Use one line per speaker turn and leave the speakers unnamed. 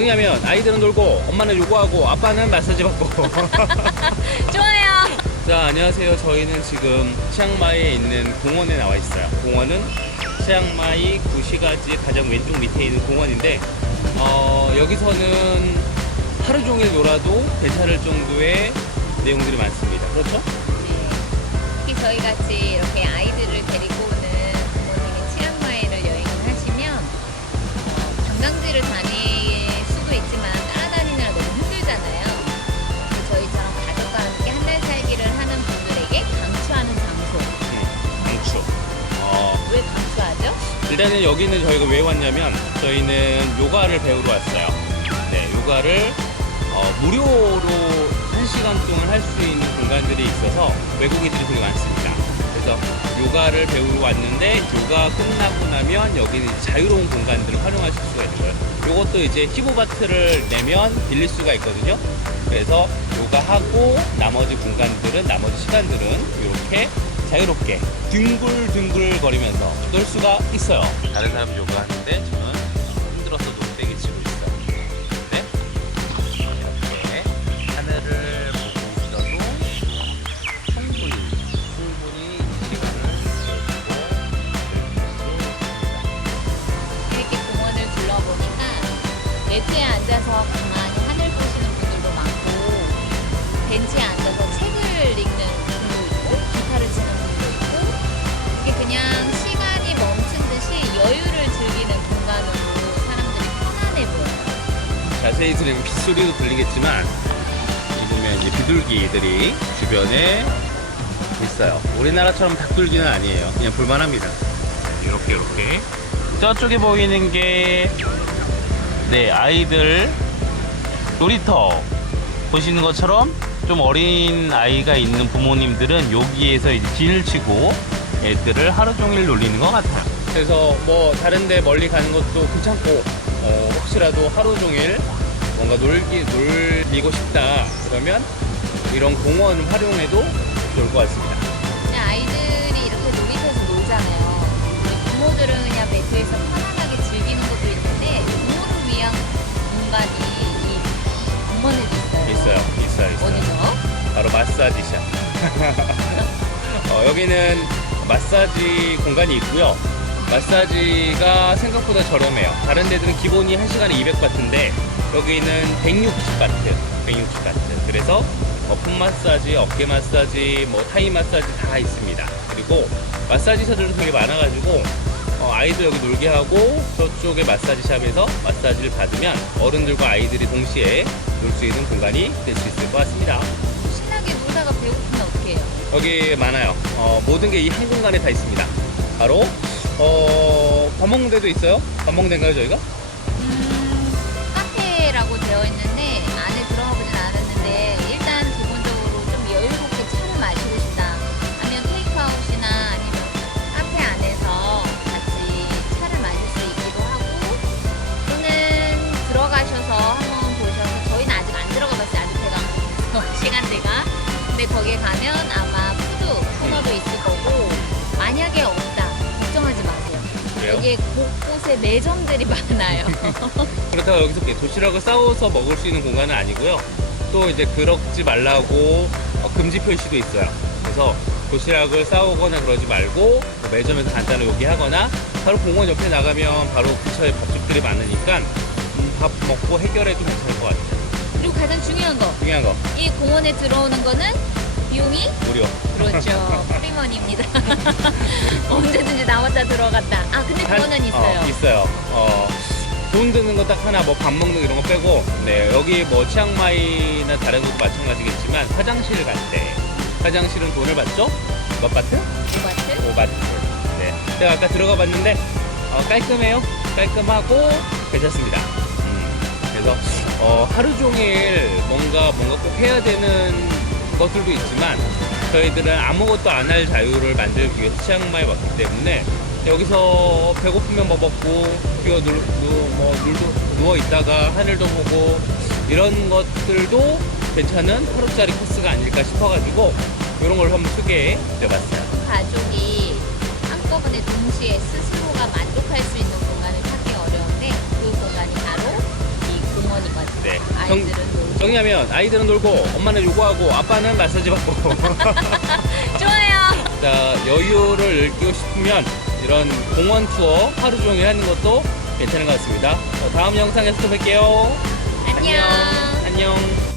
정리하면 아이들은 놀고 엄마는 요구하고 아빠는 마사지 받고.
좋아요.
자 안녕하세요. 저희는 지금 치앙마이에 있는 공원에 나와 있어요. 공원은 치앙마이 구시가지 가장 왼쪽 밑에 있는 공원인데 어, 여기서는 하루 종일 놀아도 괜찮을 정도의 내용들이 많습니다. 그렇죠?
특히 저희 같이 이렇게 아이들을 데리고
일단은 여기는 저희가 왜 왔냐면 저희는 요가를 배우러 왔어요. 네, 요가를 어, 무료로 한 시간 동안 할 수 있는 공간들이 있어서 외국인들이 되게 많습니다. 그래서 요가를 배우러 왔는데 요가 끝나고 나면 여기는 자유로운 공간들을 활용하실 수가 거예요. 요것도 이제 히보바트를 내면 빌릴 수가 있거든요. 그래서 요가하고 나머지 공간들은 나머지 시간들은 이렇게 자유롭게 둥글둥글 거리면서 놀 수가 있어요. 다른 사람 요가하는데 저는 힘들어서 녹대기 치고 있어요. 네? 이렇게 하늘을 보고 있어도 충분히 충분히 이 시간을
이렇게 공원을 둘러보니까 매트에 앉아서 가만히
들으면 빗소리도 들리겠지만 이 보면 이제 비둘기들이 주변에 있어요. 우리나라처럼 닭둘기는 아니에요. 그냥 볼만합니다. 이렇게 이렇게 저쪽에 보이는 게 네, 아이들 놀이터 보시는 것처럼 좀 어린 아이가 있는 부모님들은 여기에서 이제 진을 치고 애들을 하루 종일 놀리는 것 같아요. 그래서 뭐 다른 데 멀리 가는 것도 괜찮고 어, 혹시라도 하루 종일 뭔가 놀기 놀리고 싶다 그러면 이런 공원 활용해도 좋을 것 같습니다.
그냥 아이들이 이렇게 놀이터에서 놀잖아요. 근데 부모들은 그냥 매트에서 편안하게 즐기는 것도 있는데 부모를 위한 공간이 이 공원에도 있어요.
있어요, 있어요, 있어요.
어디죠?
바로 마사지샵. 어, 여기는 마사지 공간이 있고요. 마사지가 생각보다 저렴해요. 다른 데들은 기본이 1시간에 200바트인데 여기는 160바트, 160바트. 그래서 어, 품 마사지, 어깨 마사지, 뭐 타이 마사지 다 있습니다. 그리고 마사지사들도 되게 많아가지고 어, 아이도 여기 놀게 하고 저쪽에 마사지샵에서 마사지를 받으면 어른들과 아이들이 동시에 놀 수 있는 공간이 될 수 있을 것 같습니다.
신나게 놀다가 배고프면 어떡해요?
여기 많아요. 어, 모든 게 이 한 공간에 다 있습니다. 바로 어, 밥 먹는 데도 있어요. 밥 먹는 데인가요 저희가?
음, 카페라고 되어 있는데 안에 들어가 보진 않았는데 일단 기본적으로 좀 여유롭게 차를 마시고 싶다 하면 테이크아웃이나 아니면 카페 안에서 같이 차를 마실 수 있기도 하고 또는 들어가셔서 한번 보셔서 저희는 아직 안 들어가 봤어요 아직 배가 시간대가 근데 거기에 가면 아마 푸드 코너도 있을 거고 만약에
그래요?
여기에 곳곳에 매점들이 많아요
그렇다고 여기서 이렇게 도시락을 싸워서 먹을 수 있는 공간은 아니고요. 또 이제 그럭지 말라고 어, 금지 표시도 있어요. 그래서 도시락을 싸오거나 그러지 말고 뭐 매점에서 간단히 요기하거나 바로 공원 옆에 나가면 바로 근처에 밥집들이 많으니까 음, 밥 먹고 해결해도 괜찮을 것 같아요.
그리고 가장 중요한 거,
중요한 거
이 공원에 들어오는 거는 비용이
무료.
그렇죠. 프리머니입니다. 언제든지 나왔다 들어갔다. 아 근데 그거는
한-
있어요.
어, 있어요. 어, 돈 드는 거 딱 하나, 뭐 밥 먹는 거 이런 거 빼고, 네, 여기 뭐 치앙마이나 다른 곳도 마찬가지겠지만, 화장실 갈 때, 화장실은 돈을 받죠? 몇 바트?
오바트?
5바트. 네. 제가 아까 들어가 봤는데, 어, 깔끔해요. 깔끔하고, 괜찮습니다. 음, 그래서, 어, 하루 종일 뭔가, 뭔가 꼭 해야 되는 것들도 있지만, 저희들은 아무것도 안 할 자유를 만들기 위해서 치앙마이에 왔기 때문에 여기서 배고프면 뭐 먹고 뛰어 누, 누, 뭐 누워 있다가 하늘도 보고 이런 것들도 괜찮은 하루짜리 코스가 아닐까 싶어가지고 이런 걸 한번 소개해 드려봤어요.
가족이 한꺼번에 동시에 스스로가 만족할 수 있는
네. 정,
아이들은 놀고.
정리하면 아이들은 놀고 엄마는 요구하고 아빠는 마사지 받고
좋아요.
자, 여유를 느끼고 싶으면 이런 공원 투어 하루 종일 하는 것도 괜찮은 것 같습니다. 자, 다음 영상에서 또 뵐게요.
안녕.
안녕.